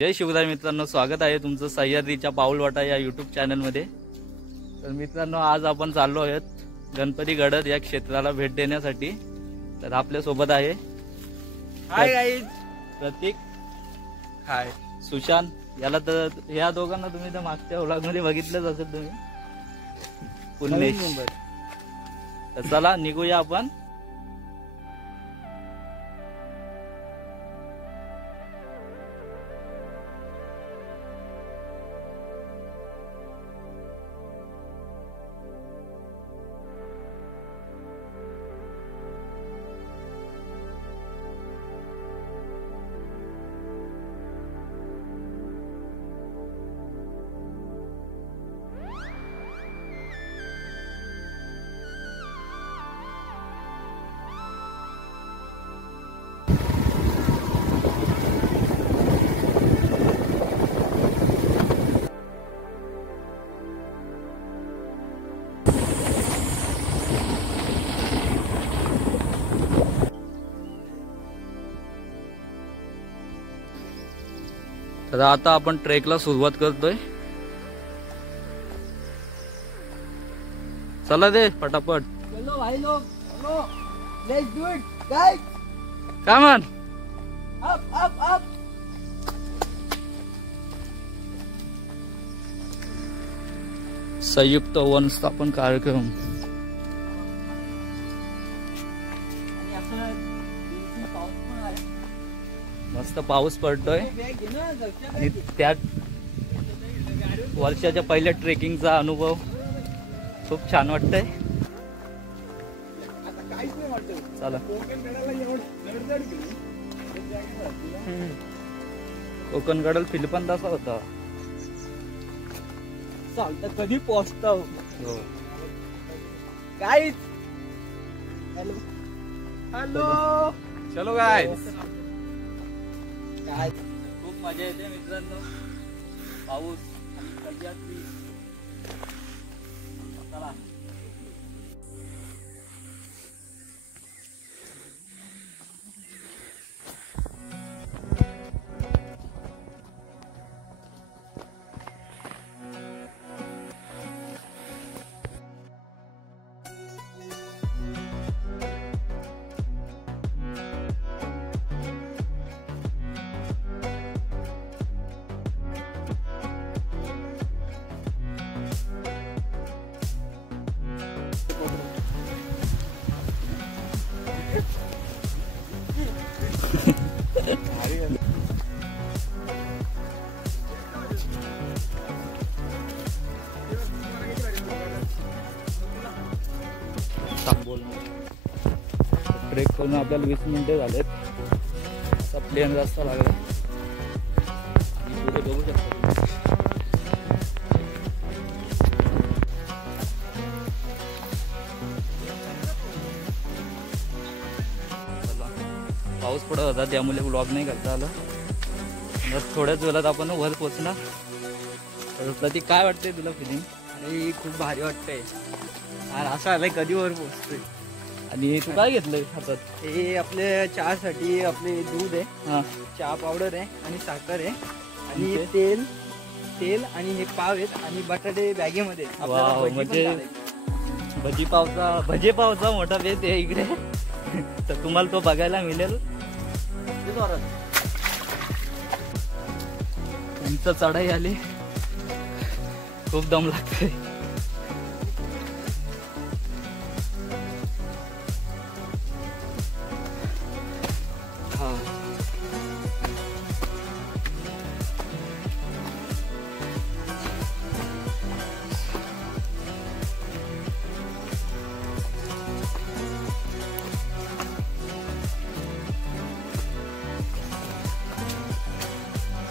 जय शिवराय मित्रांनो, स्वागत आहे तुमचं सह्याद्रीच्या पाऊलवाटा या यूट्यूब चॅनलमध्ये। तर मित्रांनो, आज आपण चाललो आहोत गणपती गडद या क्षेत्राला भेट देण्यासाठी। तर आपल्या सोबत आहे हाय गाईज, प्रतीक, हाय सुशांत। याला तर या दोघांना तुम्ही तर मागच्या व्लॉग मध्ये बघितलंच असेल तुम्ही, पुन्नेश। तर चला निघूया आपण। तर आता आपण ट्रेकला सुरुवात करतोय। चला दे पटापट। चलो भाई लोग, चलो let's do it guys, come on, up up up. संयुक्त वन स्थापन कार्यक्रम। मस्त पाऊस पडतोय आणि त्यात वर्षाच्या पहिल्या ट्रेकिंगचा अनुभव खूप छान वाटतंय। चला, कोकण गडल फील पण तसा होता। चालतं कधी पोहोचतो गाईज। हॅलो हॅलो, चलो गाइस। काय खूप मजा येते मित्रांनो, पाऊस आणि सह्याद्री। चला ट्रेक करून आपल्याला 20 मिनिटे झालेत। आता प्लेन रस्ता लागला, पुढे बघू शकता तुम्ही। पाऊस पडत होता त्यामुळे व्लॉग नाही करता आला। बस थोड्याच वेळात आपण वर पोहोचणार। तर प्रतीक, काय वाटतंय तुला फिलिंग? अरे खूप भारी वाटतंय यार, असं आलंय कधी वर पोहोचतोय। आणि तू काय घेतलंय हातात? हे आपल्या चहासाठी आपले दूध आहे, हा, चहा पावडर आहे आणि साखर आहे आणि ओके. तेल आणि हे पाव आहेत आणि बटाटे बॅगेमध्ये आहेत। आपल्याला वाव, भजी पण म्हणजे चालेल। भजी पावचा मोठा बेत आहे इकडे। तर तुम्हाला तो बघायला मिळेल। तुमचं चढाई आली, खूप दम लागतोय। हा,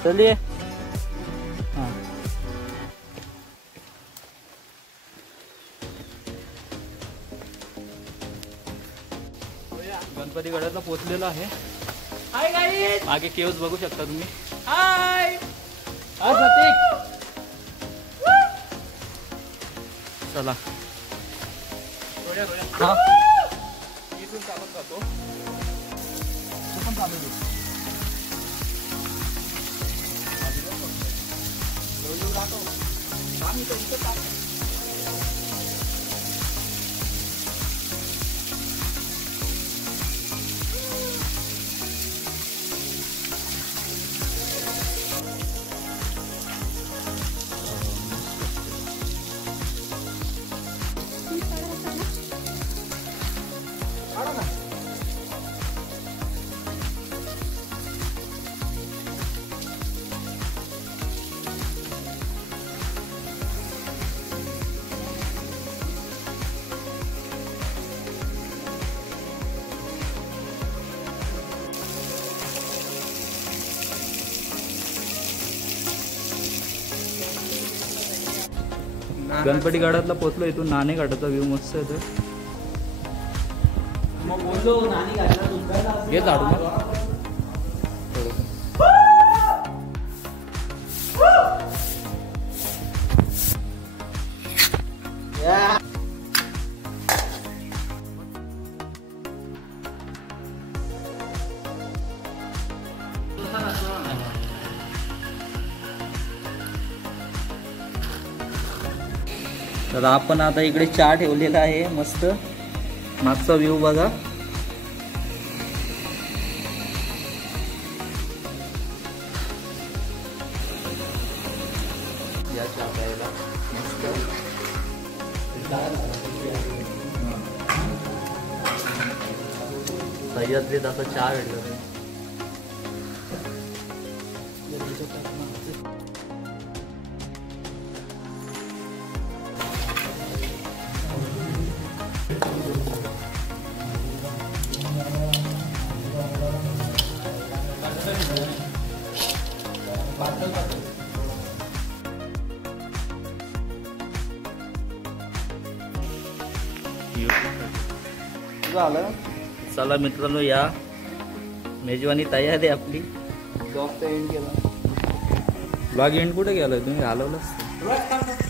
चलिए। हाँ, गणपती गडाला पोहोचलेलो आहे। हाय गाईज, मागे केव्स बघू शकता तुम्ही। हाय हा प्रतीक, चला। हा, इथून चालत जातो। गणपती घाटातला पोचलो. इथून नाणे घाटाचा व्ह्यू मस्त येतो. घे झाडू मग. तर आपण आता इकडे चहा ठेवलेला आहे मस्त. मागचा व्ह्यू बघा. या चहा प्यायला मस्त. सह्याद्रीत असा चहा भेटला. चला मित्रांनो, या मेजवानी तयार आहे आपली. ब्लॉग एंड केला. ब्लॉग एंड कुठे गेलाय तुम्ही? हलवलं.